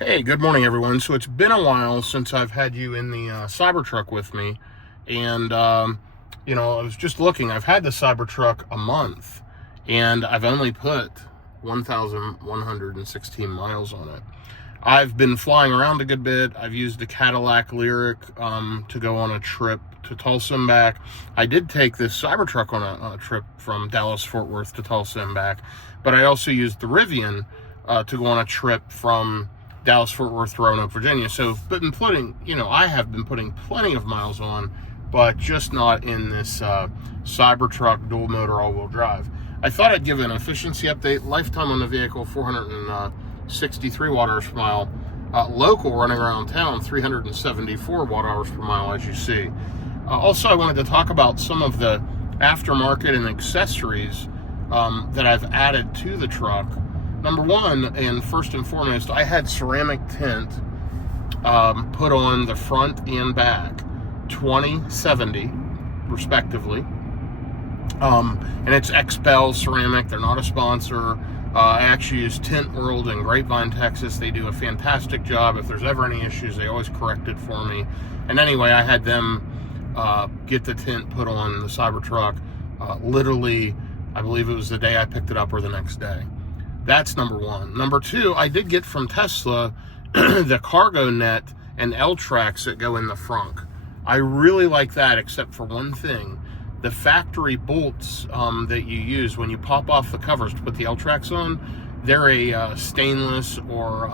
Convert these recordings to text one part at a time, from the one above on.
Hey, good morning, everyone. So it's been a while since I've had you in the Cybertruck with me, and I was just looking. I've had the Cybertruck a month, and I've only put 1,116 miles on it. I've been flying around a good bit. I've used the Cadillac Lyric to go on a trip to Tulsa and back. I did take this Cybertruck on a trip from Dallas Fort Worth to Tulsa and back, but I also used the Rivian to go on a trip from Dallas Fort Worth to Roanoke, Virginia. So I have been putting plenty of miles on, but just not in this Cybertruck dual motor all-wheel drive. I thought I'd give an efficiency update. Lifetime on the vehicle, 463 watt-hours per mile. Local running around town, 374 watt-hours per mile, as you see. Also, I wanted to talk about some of the aftermarket and accessories that I've added to the truck. Number one, and first and foremost, I had ceramic tint put on the front and back, 2070 respectively. And it's XPEL ceramic. They're not a sponsor. I actually use Tint World in Grapevine, Texas. They do a fantastic job. If there's ever any issues, they always correct it for me. And anyway, I had them get the tint put on the Cybertruck literally, I believe it was the day I picked it up or the next day. That's number one. Number two, I did get from Tesla the cargo net and L-tracks that go in the front. I really like that, except for one thing. The factory bolts that you use when you pop off the covers to put the L-tracks on, they're a stainless or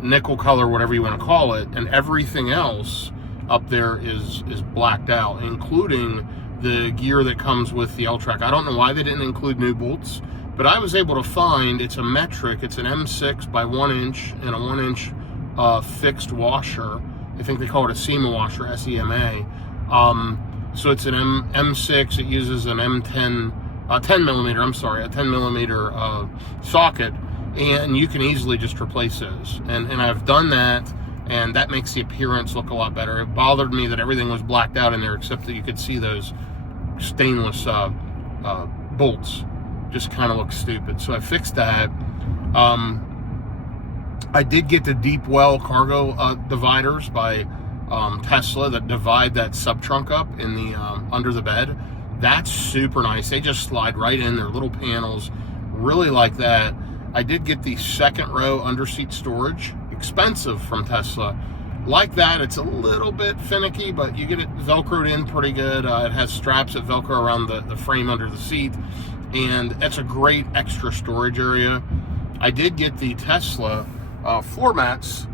nickel color, whatever you want to call it, and everything else up there is blacked out, including the gear that comes with the L-track. I don't know why they didn't include new bolts, but I was able to find, it's a metric, it's an M6 by 1 inch and a 1 inch fixed washer. I think they call it a SEMA washer, S-E-M-A. So it's an M6, it uses an M10, 10 millimeter, I'm sorry, a 10 millimeter socket, and you can easily just replace those. And I've done that, and that makes the appearance look a lot better. It bothered me that everything was blacked out in there, except that you could see those stainless bolts. Just kind of looks stupid. So I fixed that. I did get the deep well cargo dividers by Tesla that divide that sub-trunk up in the under the bed. That's super nice. They just slide right in. They're little panels. Really like that. I did get the second row under-seat storage. Expensive from Tesla. Like that, it's a little bit finicky, but you get it Velcroed in pretty good. It has straps that Velcro around the frame under the seat, and that's a great extra storage area. I did get the Tesla floor mats,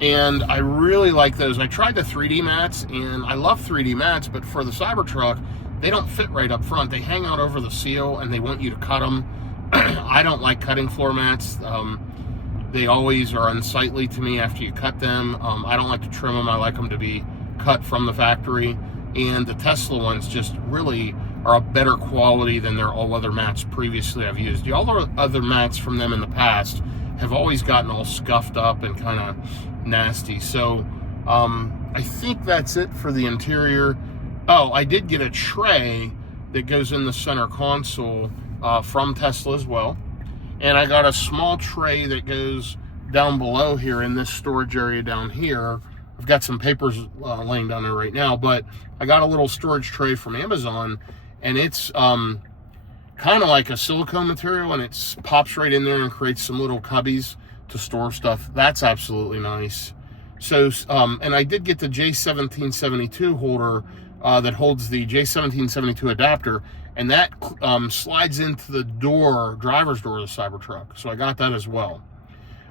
and I really like those. I tried the 3D mats, and I love 3D mats, but for the Cybertruck, they don't fit right up front. They hang out over the seal, and they want you to cut them. I don't like cutting floor mats. They always are unsightly to me after you cut them. I don't like to trim them. I like them to be cut from the factory. And the Tesla ones just really are a better quality than their all-weather mats previously I've used. The all-other mats from them in the past have always gotten all scuffed up and kind of nasty. So I think that's it for the interior. Oh, I did get a tray that goes in the center console from Tesla as well. And I got a small tray that goes down below here in this storage area down here. I've got some papers laying down there right now, but I got a little storage tray from Amazon, and it's kind of like a silicone material, and it pops right in there and creates some little cubbies to store stuff. That's absolutely nice. So, and I did get the J1772 holder that holds the J1772 adapter, and that slides into the driver's door of the Cybertruck. So I got that as well.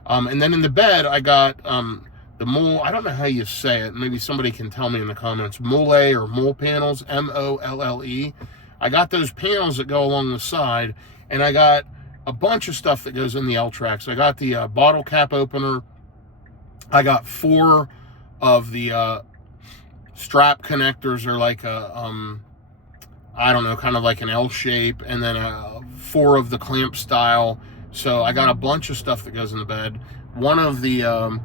And then in the bed, I got the mole, I don't know how you say it, maybe somebody can tell me in the comments, mole or mole panels, M-O-L-L-E. I got those panels that go along the side, and I got a bunch of stuff that goes in the L-tracks. I got the bottle cap opener. I got 4 of the strap connectors. Are like a, I don't know, kind of like an L shape, and then 4 of the clamp style. So I got a bunch of stuff that goes in the bed. One of the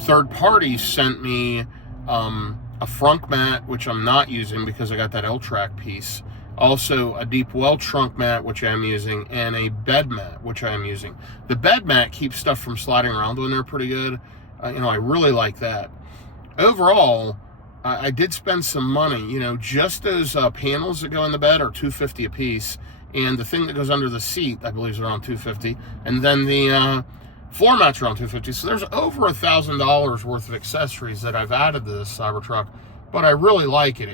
third parties sent me a frunk mat, which I'm not using because I got that L-track piece. Also a deep well trunk mat, which I'm using, and a bed mat, which I'm using. The bed mat keeps stuff from sliding around when they're pretty good. I really like that. Overall, I did spend some money. Just those panels that go in the bed are $250 a piece, and the thing that goes under the seat, I believe, is around $250, and then the floor mats are around $250. So there's over $1,000 worth of accessories that I've added to this Cybertruck, but I really like it.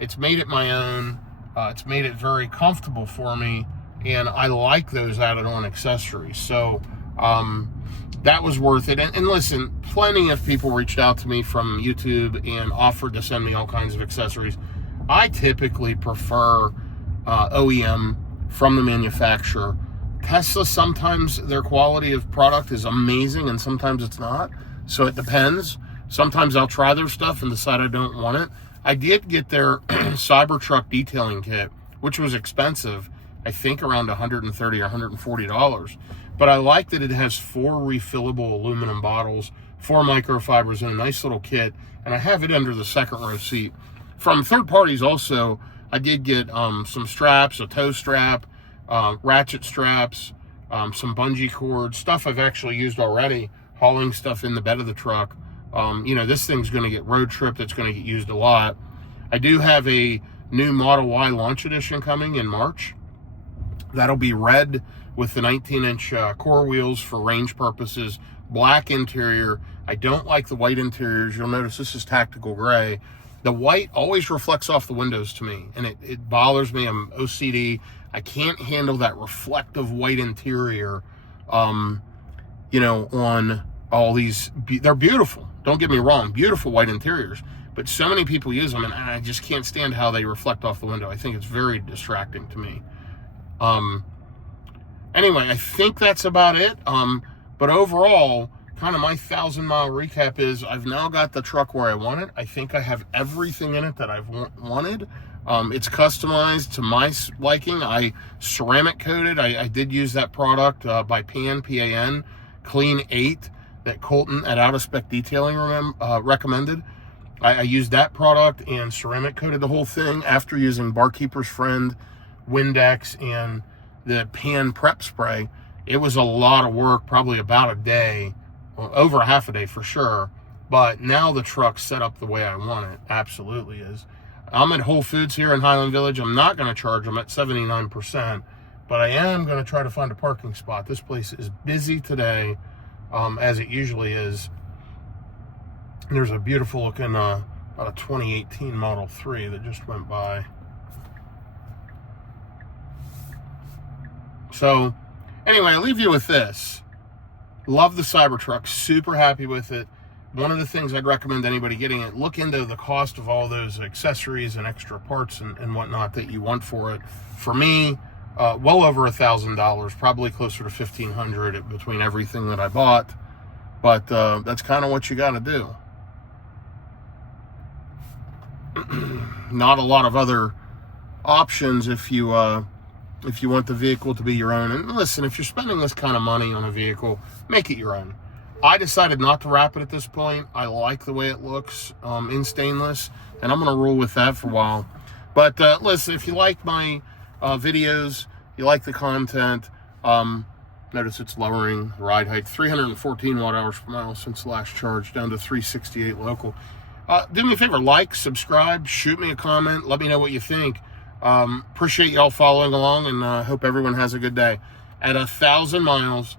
It's made it my own. It's made it very comfortable for me, and I like those added on accessories. So that was worth it. And listen, plenty of people reached out to me from YouTube and offered to send me all kinds of accessories. I typically prefer OEM from the manufacturer. Tesla, sometimes their quality of product is amazing and sometimes it's not. So it depends. Sometimes I'll try their stuff and decide I don't want it. I did get their Cybertruck detailing kit, which was expensive. I think around $130 or $140. But I like that it has 4 refillable aluminum bottles, 4 microfibers, and a nice little kit. And I have it under the second row seat. From third parties also, I did get some straps, a tow strap, ratchet straps, some bungee cords, stuff I've actually used already, hauling stuff in the bed of the truck. This thing's going to get road tripped. It's going to get used a lot. I do have a new Model Y launch edition coming in March. That'll be red with the 19-inch core wheels for range purposes, black interior. I don't like the white interiors. You'll notice this is tactical gray. The white always reflects off the windows to me, and it bothers me. I'm OCD. I can't handle that reflective white interior, on all these. They're beautiful. Don't get me wrong, beautiful white interiors, but so many people use them, and I just can't stand how they reflect off the window. I think it's very distracting to me. Anyway, I think that's about it. But overall, kind of my 1,000-mile recap is I've now got the truck where I want it. I think I have everything in it that I've wanted. It's customized to my liking. I ceramic coated. I did use that product by P-A-N, Clean 8, that Colton at Out of Spec Detailing recommended. I used that product and ceramic coated the whole thing after using Barkeeper's Friend, Windex, and the Pan Prep Spray. It was a lot of work, probably about a day, over a half a day for sure. But now the truck's set up the way I want it. Absolutely is. I'm at Whole Foods here in Highland Village. I'm not going to charge them at 79%, but I am going to try to find a parking spot. This place is busy today, as it usually is. There's a beautiful looking about a 2018 Model 3 that just went by. So anyway, I leave you with this. Love the Cybertruck, super happy with it. One of the things I'd recommend anybody getting it, look into the cost of all those accessories and extra parts and whatnot that you want for it. For me, well over $1,000, probably closer to $1,500 between everything that I bought. But that's kind of what you got to do. Not a lot of other options if you want the vehicle to be your own. And listen, if you're spending this kind of money on a vehicle, make it your own. I decided not to wrap it at this point. I like the way it looks in stainless, and I'm going to roll with that for a while. But listen, if you like my videos, you like the content, notice it's lowering the ride height, 314 watt-hours per mile since the last charge, down to 368 local. Do me a favor, like, subscribe, shoot me a comment, let me know what you think. Appreciate y'all following along, and hope everyone has a good day. At 1,000 miles,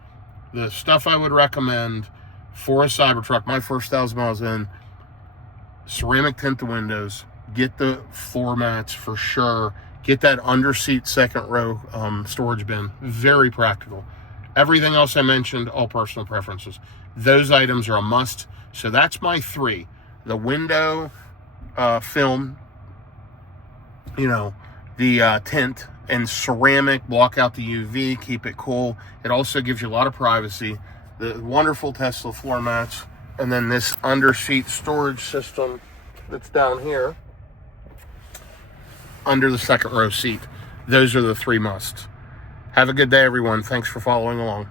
the stuff I would recommend for a Cybertruck, my first 1,000 miles in, ceramic tint the windows, get the floor mats for sure, get that under-seat second row storage bin, very practical. Everything else I mentioned, all personal preferences. Those items are a must. So that's my 3. The window film, the tint, and ceramic, block out the UV, keep it cool. It also gives you a lot of privacy. The wonderful Tesla floor mats, and then this under-seat storage system that's down here under the second row seat. Those are the 3 musts. Have a good day, everyone. Thanks for following along.